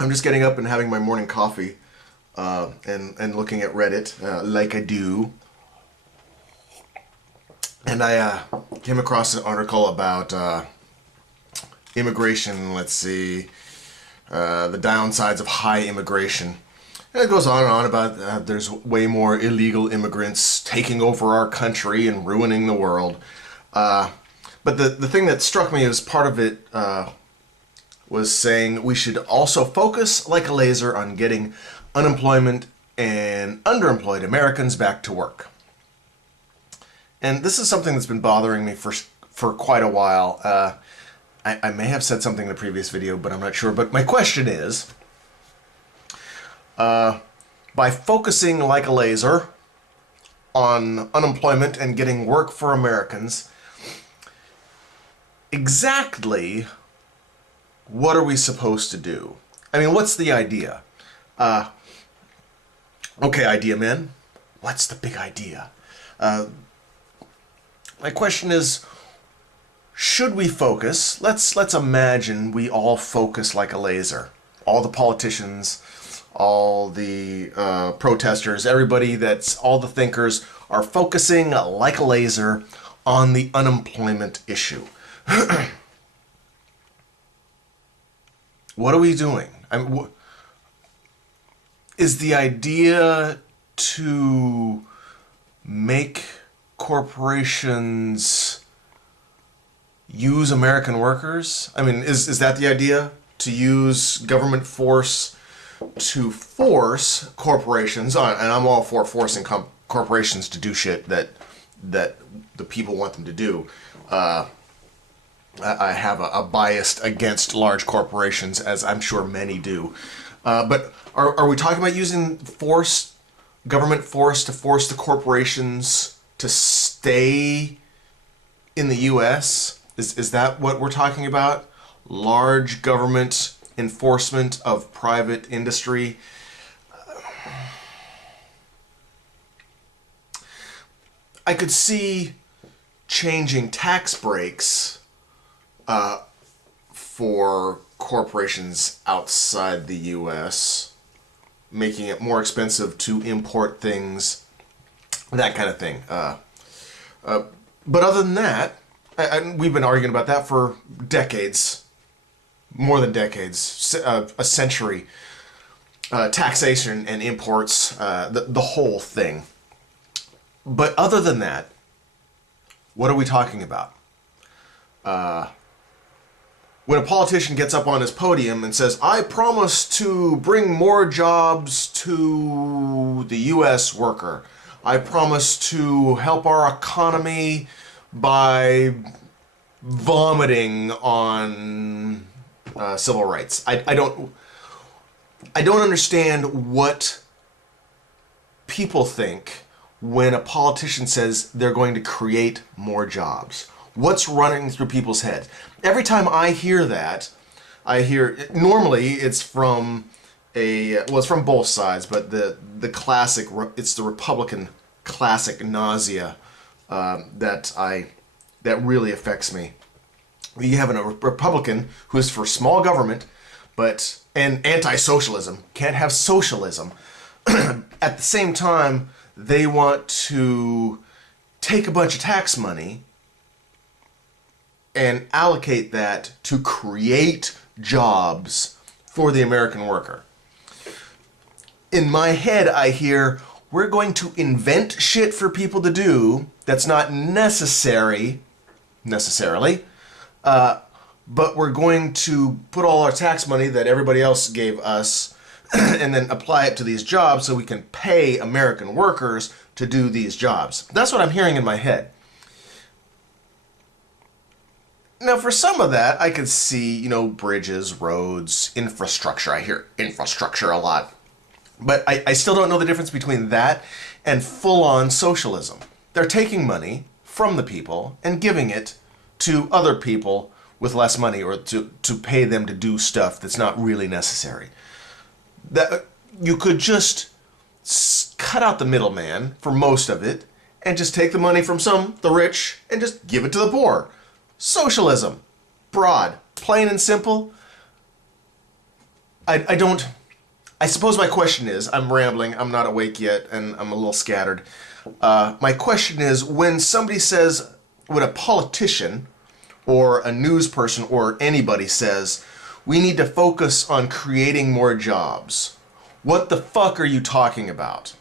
I'm just getting up and having my morning coffee, and looking at Reddit, like I do. And I came across an article about immigration. Let's see, the downsides of high immigration. And it goes on and on about there's way more illegal immigrants taking over our country and ruining the world. But the thing that struck me as part of it was saying we should also focus like a laser on getting unemployment and underemployed Americans back to work. And this is something that's been bothering me for quite a while. I may have said something in the previous video, but I'm not sure. But my question is, by focusing like a laser on unemployment and getting work for Americans, exactly what are we supposed to do? I mean, what's the idea? Okay, idea man, what's the big idea? My question is, should we focus? Let's imagine we all focus like a laser. All the politicians, all the protesters, everybody all the thinkers are focusing like a laser on the unemployment issue. What are we doing? Is the idea to make corporations use American workers? I mean, is that the idea? To use government force to force corporations on, and I'm all for forcing corporations to do shit that the people want them to do. I have a bias against large corporations, as I'm sure many do. But are we talking about using government force to force the corporations to stay in the U.S.? Is that what we're talking about? Large government enforcement of private industry? I could see changing tax breaks for corporations outside the U.S., making it more expensive to import things, that kind of thing. But other than that, we've been arguing about that for decades, more than decades, a century. Taxation and imports, the whole thing. But other than that, what are we talking about? When a politician gets up on his podium and says, I promise to bring more jobs to the U.S. worker. I promise to help our economy by vomiting on civil rights. I don't understand what people think when a politician says they're going to create more jobs. What's running through people's heads? Every time I hear that, normally it's from it's from both sides, but the classic, it's the Republican classic nausea that really affects me. You have a Republican who is for small government, and anti-socialism, can't have socialism. At the same time, they want to take a bunch of tax money and allocate that to create jobs for the American worker. In my head, I hear, we're going to invent shit for people to do that's not necessarily, but we're going to put all our tax money that everybody else gave us and then apply it to these jobs so we can pay American workers to do these jobs. That's what I'm hearing in my head. Now, for some of that, I could see, bridges, roads, infrastructure. I hear infrastructure a lot. But I still don't know the difference between that and full-on socialism. They're taking money from the people and giving it to other people with less money, or to pay them to do stuff that's not really necessary. That you could just cut out the middleman for most of it and just take the money from the rich, and just give it to the poor. Socialism. Broad. Plain and simple. I don't. I suppose my question is, I'm rambling, I'm not awake yet, and I'm a little scattered. My question is, when somebody says, when a politician or a news person or anybody says, we need to focus on creating more jobs, what the fuck are you talking about?